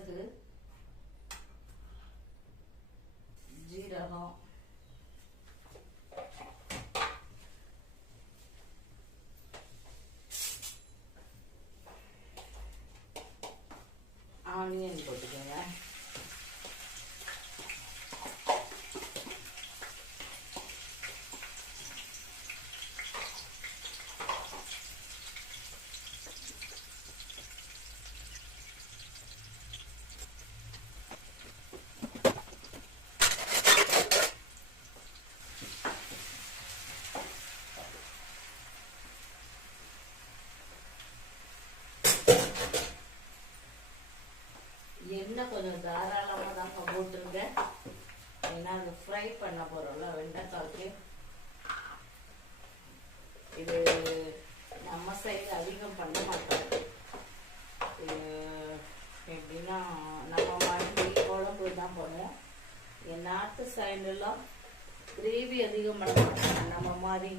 கடுகு, ஜீரகம், ஆனியன் போட்டுக்கோங்க. எண்ணெய் கொஞ்சம் தாராளமாக தான் போட்டுருக்கேன். ஏன்னா அது ஃப்ரை பண்ண போகிறோம்ல வெண்டைக்காய்க்கு. இது நம்ம சைடு அதிகம் பண்ண மாட்டோம். எப்படின்னா நம்ம மாதிரி குழம்பு தான் பண்ணுவோம். என் நாட்டு சைடுலாம் கிரேவி அதிகம் பண்ண மாட்டாங்க. நம்ம மாதிரி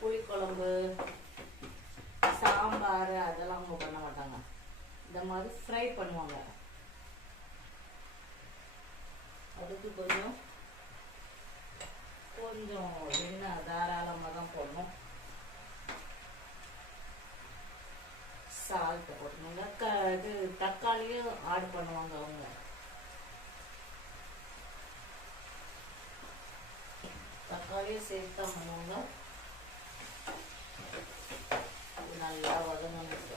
புளிக்குழம்பு, சாம்பார் அதெல்லாம் அவங்க பண்ண மாட்டாங்க. இந்த மாதிரி ஃப்ரை பண்ணுவாங்க. அதுக்கு கொஞ்சம் எண்ணெய் தாராளமாக தான் போடணும். சால்ட் போடணுங்க. இது தக்காளியும் ஆட் பண்ணுவாங்க அவங்க. தக்காளியும் சேர்த்து தான் பண்ணுவாங்க. நல்லா வதங்கணும்.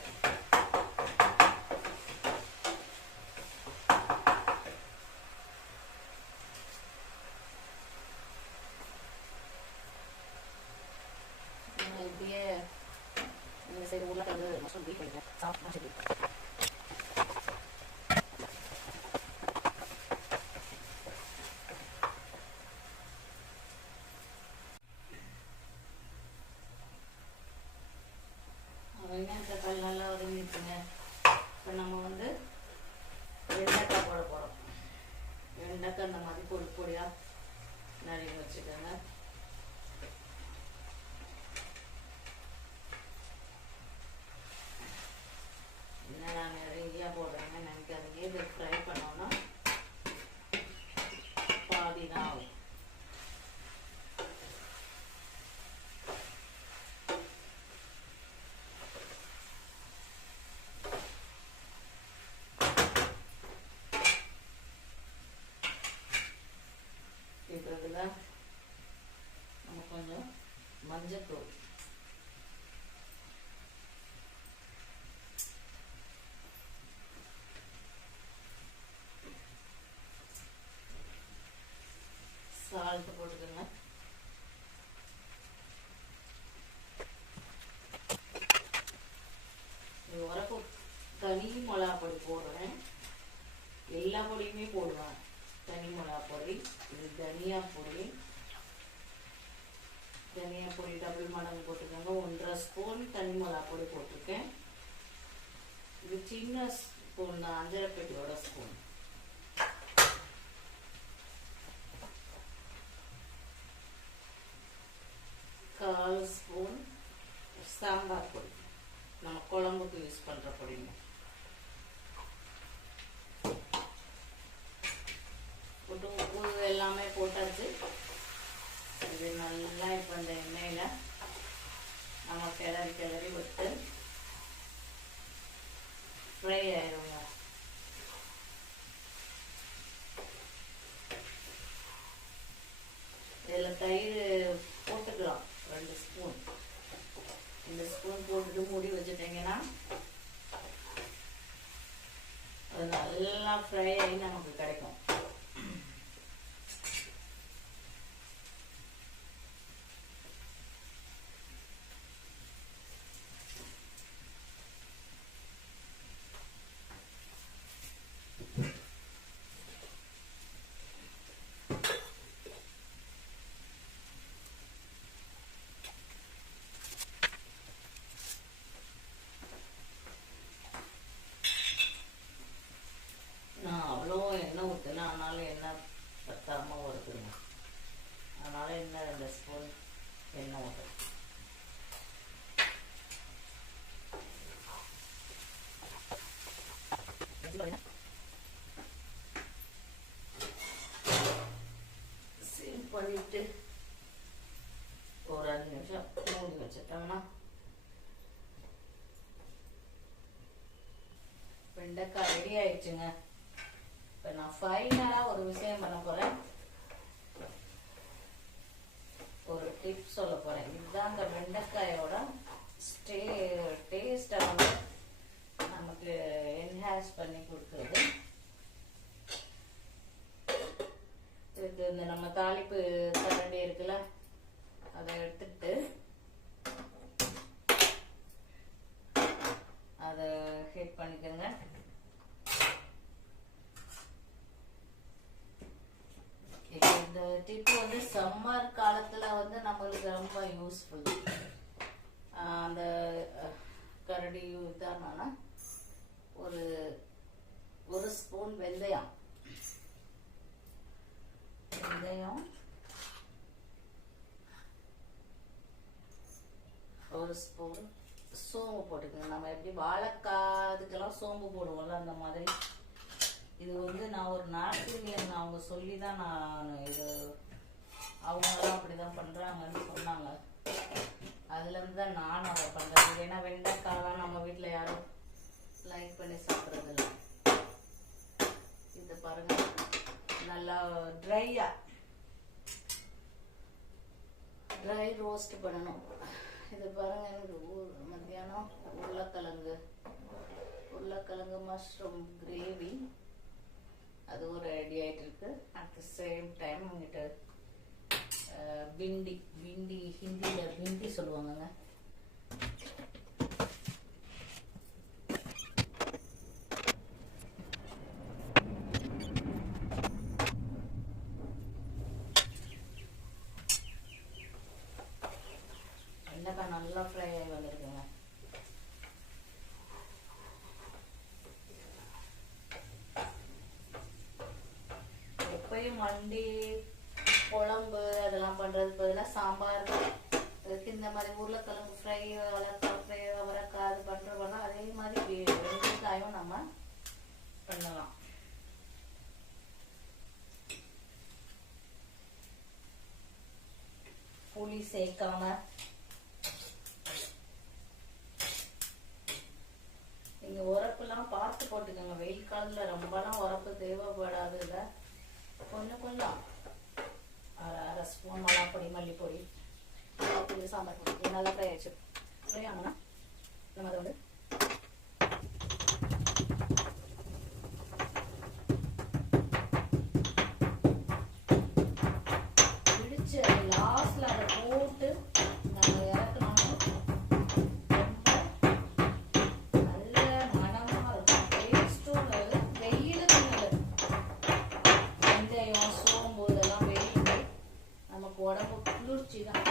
இப்படியே இந்த சைடு உருளைக்கிழங்கு மஷ்ரூம் பீட் பண்ணிக்கிறேன். Soft mushroom beat. வெங்காயம் தக்காளி நல்லா வதங்கிட்டுங்க. இப்போ நம்ம வெண்டைக்காய் போட போகிறோம். வெண்டைக்காய் இந்த மாதிரி பொடி பொடியாக நறுக்கி வச்சுக்கோங்க. நான் நிறையா போடுறேங்க. எனக்கு அது இது ஃப்ரை பண்ணோன்னா பாதி தான் ஆகும். இப்போ இதில் நம்ம கொஞ்சம் மஞ்சத்தூள், சால்ட் போட்டுக்கோங்க. உரப்பு தனி மிளகா பொடி போடுறேன். எல்லா பொடியுமே போடுவேன். தனி மிளகா பொடி, இது தனியா பொடி. தனியா பொடி டபுள் மடங்கு போட்டுக்கோங்க. 1.5 ஸ்பூன் தனி மிளகா பொடி போட்டிருக்கேன். இது சின்ன ஸ்பூன் தான், அஞ்சரைப்பேட்டியோட ஸ்பூன். கால் ஸ்பூன் சாம்பார் பொடி, நம்ம குழம்புக்கு யூஸ் பண்ற பொடிங்க. போட்டு உப்பு எல்லாமே போட்டாச்சு. இது நல்லா இப்போ இந்த எண்ணெயில நம்ம கிளறி விட்டு ஃப்ரை ஆயிடுங்க. இதில் தயிர் போட்டுக்கலாம் 2 ஸ்பூன். இந்த ஸ்பூன் போட்டுட்டு மூடி வச்சுட்டீங்கன்னா அது நல்லா ஃப்ரை ஆகி நமக்கு கிடைக்கும். அதனால எண்ணெய் பத்தாம வருதுங்க. அதனால இன்னும் 2 ஸ்பூன் எண்ணெய் ஊற்றுறேன். வெண்டைக்காய் ரெடி ஆயிடுச்சுங்க. இப்போ நான் ஃபைனலாக ஒரு விஷயம் பண்ண போகிறேன், ஒரு டிப் சொல்ல போகிறேன். இதுதான் அந்த வெண்டைக்காயோட டேஸ்ட்டை வந்து நமக்கு என்ஹான்ஸ் பண்ணி கொடுக்குறது. இதுக்கு இந்த நம்ம தாளிப்பு கரண்டி இருக்குல்ல, அதை எடுத்துட்டு அதை ஹீட் பண்ணிக்கோங்க. இப்போ இந்த டிப்பு வந்து சம்மர் காலத்துல வந்து நம்மளுக்கு ரொம்ப யூஸ்ஃபுல். அந்த கரடி இதானா ஒரு ஸ்பூன் வெந்தயம், ஒரு ஸ்பூன் சோம்பு போட்டுக்கோங்க. நம்ம எப்படி வாழைக்காய் அதுக்கெல்லாம் சோம்பு போடுவோம்ல, அந்த மாதிரி. இது வந்து நான் ஒரு நார்த் இந்தியன் அவங்க சொல்லி தான் நான் இது, அவங்கெல்லாம் அப்படிதான் பண்றாங்கன்னு சொன்னாங்க. அதுல இருந்து தான் நானும் அதை பண்றது. ஏன்னா வெண்டைக்காய்லாம் நம்ம வீட்டுல யாரும் லைக் பண்ணி சாப்பிட்றது இல்லை. இது பாருங்க, நல்லா ட்ரை ரோஸ்ட் பண்ணணும். இது பாருங்க, எனக்கு மத்தியானம் உருளைக்கிழங்கு மஷ்ரூம் கிரேவி அது ஒரு ரெடி ஆயிட்டு இருக்கு. அட் த சேம் டைம் உங்ககிட்ட பிண்டி ஹிந்தியில பிண்டி சொல்லுவாங்கங்க. வெண்டைக்காய் நல்லா ஃப்ரை ஆகி வந்திருக்குங்க. எப்பயும் மண்டி குழம்பு அதெல்லாம் பண்றதுக்கு பதிலாக சாம்பார் இந்த மாதிரி உருளைக்கிழங்கு ஃப்ரை, வாழைக்காய் ஃப்ரை, அவரைக்காய் அது பண்றோம்னா அதே மாதிரி வெண்டைக்காயும் நம்ம பண்ணலாம். புளி சேர்க்காம நீங்க உரப்புலாம் பார்த்து போட்டுக்கோங்க. வெயில் காலத்துல ரொம்பலாம் உரப்பு தேவைப்படாது. இல்லை, கொஞ்சம் அரை ஸ்பூன் மிளகாப்பொடி, மல்லிப்பொடி, சாம்பார் பொடி, இது நல்லா ஃப்ரை ஆயிடுச்சு. ஃப்ரை ஆகணும்னா நம்ம அதை வந்து இடிச்சு லாஸ்ட்ல அதை போட்டு நம்ம இறக்கணும். நல்ல மனமா இருக்கும், டேஸ்ட்டும் நல்லது, வெயிலுக்கு நல்லது. வெந்தயம் சோம்பு இதெல்லாம் வெயிலுக்கு நமக்கு உடம்பு குளிர்ச்சி தான்.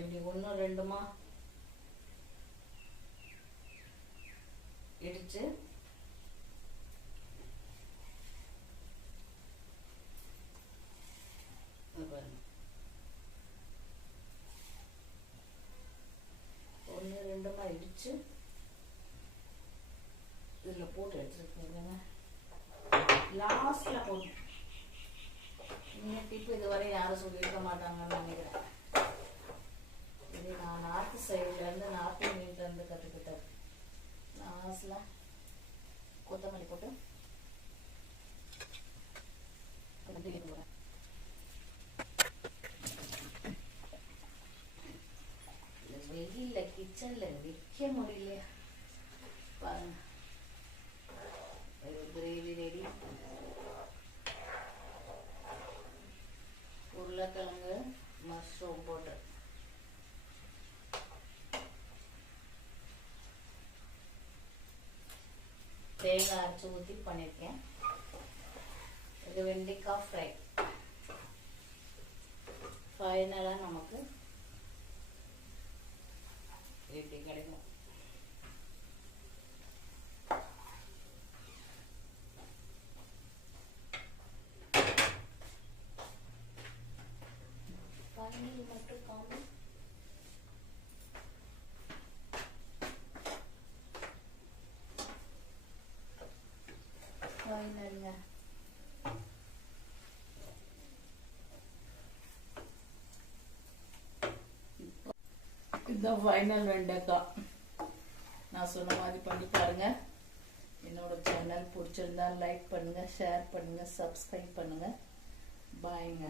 இப்படி ஒன்றும் ரெண்டுமா இடிச்சு ஒன்று ரெண்டுமா இடிச்சு இதில் போட்டு எடுத்துருக்கீங்க. லாஸ்ட்ல போட்டு இந்த டிப்பு இதுவரை யாரும் சொல்லியிருக்க மாட்டாங்கன்னு நினைக்கிறேன். இது நான் நார்த் சைட்லேருந்து, நார்த் இந்தியன்லேருந்து கற்றுக்கிட்டேன். லாஸ்ட்ல கொத்தமல்லி போட்டு வெயில்ல கிச்சன்ல வைக்க முடியல பாருங்க. Gravy ready. உருளைக்கிழங்கு மஷ்ரூம் போட்டு தேங்காய் அரைச்சி ஊற்றி பண்ணியிருக்கேன். இது வெண்டைக்காய் ஃப்ரை. ஃபைனலாக நமக்கு இப்படி கிடைக்கும். பன்னீர் மட்டும் காணும். இதுதான் ஃபைனல் வெண்டைக்காய். நான் சொன்ன மாதிரி பண்ணி பாருங்க. என்னோட சேனல் பிடிச்சிருந்தா லைக் பண்ணுங்க, ஷேர் பண்ணுங்க, சப்ஸ்கிரைப் பண்ணுங்க. பாய்ங்க.